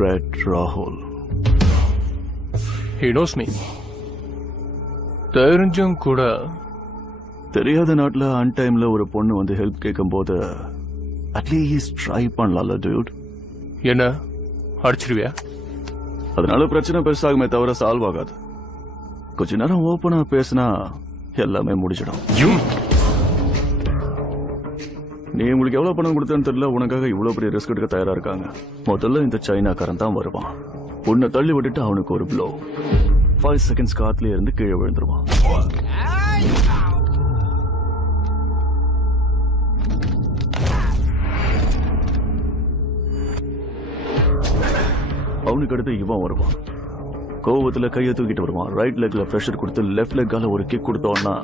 Brett Rahul. He knows me. தெரிஞ்சும் கூட தெரியாத நாட்டுல அன்டைம்ல ஒரு பொண்ணு வந்து ஹெல்ப் கேட்கும் போது அட்லீஸ்ட் ட்ரை பண்ணலாம்ல டியூட். என்ன அடிச்சிருவியா? அதனால பிரச்சனை பெருசாகுமே தவிர சால்வ் ஆகாது. கொஞ்ச நேரம் ஓப்பனா பேசினா எல்லாமே முடிச்சிடும். நீ உங்களுக்கு எவ்வளவு பணம் கொடுத்தேன்னு தெரியல, உனக்காக இவ்வளவு பெரிய ரிஸ்க் எடுக்க தயாரா இருக்காங்க. முதல்ல இந்த சைனாக்காரன் தான் வருவான். உன்னை தள்ளி விட்டுட்டு அவனுக்கு ஒரு ப்ளோ. 5 செகண்ட்ஸ் காத்துலயே இருந்து கீழே விழுந்துருவான். அவனுக்கு அடுத்து இவன் வருவான். கோவத்துல கையை தூக்கிட்டு வருவான். ரைட் லெக்ல பிரஷர் கொடுத்து லெஃப்ட் லெக்கால ஒரு கிக் கொடுத்தோம்னா